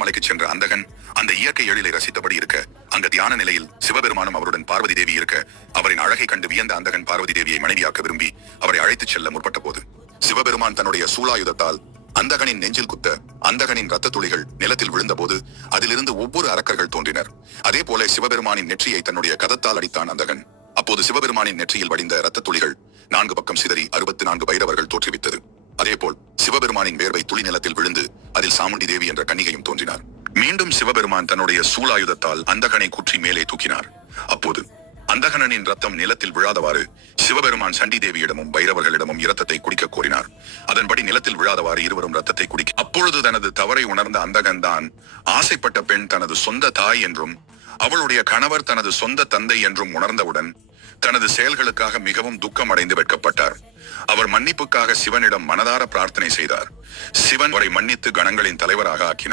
மலைக்கு சென்ற அந்தகன் அந்த இயற்கை எழிலை ரசித்தபடி இருக்க, அங்க தியான நிலையில் சிவபெருமானும் அவருடன் பார்வதி தேவி இருக்க, அவரின் அழகை கண்டு வியந்த அந்தகன் பார்வதி தேவியை மனைவியாக்க விரும்பி அவரை அழைத்துச் செல்ல முற்பட்ட போது, சிவபெருமான் தன்னுடைய சூலாயுதத்தால் அந்தகனின் நெஞ்சில் குத்த, அந்தகனின் ரத்த துளிகள் நிலத்தில் விழுந்த போது அதிலிருந்து ஒவ்வொரு அரக்கர்கள் தோன்றினர். அதே போல சிவபெருமானின் நெற்றியை தன்னுடைய கதத்தால் அடித்தான் அந்தகன். அப்போது சிவபெருமானின் நெற்றியில் வடிந்த ரத்த துளிகள் 4 பக்கம் சிதறி 64 பைரவர்கள் தோற்றுவித்தது. அதேபோல் சிவபெருமானின் வேர்வை துளி நிலத்தில் விழுந்து அதில் சாமுண்டி தேவி என்ற கன்னிகையும் தோன்றினார். மீண்டும் சிவபெருமான் தன்னுடைய சூலாயுதத்தால் அந்தகனை குற்றி மேலே தூக்கினார். அப்போது அந்தகனின் ரத்தம் நிலத்தில் விழாதவாறு சிவபெருமான் சண்டி தேவியிடமும் பைரவர்களிடமும் இரத்தத்தை குடிக்க கோரினார். அதன்படி நிலத்தில் விழாதவாறு இருவரும் ரத்தத்தை குடிக்க, அப்பொழுது தனது தவறை உணர்ந்த அந்தகன் தான் ஆசைப்பட்ட பெண் தனது சொந்த தாய் என்றும் அவளுடைய கணவர் தனது சொந்த தந்தை என்றும் உணர்ந்தவுடன் தனது செயல்களுக்காக மிகவும் துக்கம் அடைந்து வெட்கப்பட்டார். அவர் மன்னிப்புக்காக சிவனிடம் மனதார பிரார்த்தனை செய்தார். சிவன் அவரை மன்னித்து கணங்களின் தலைவராக ஆக்கினார்.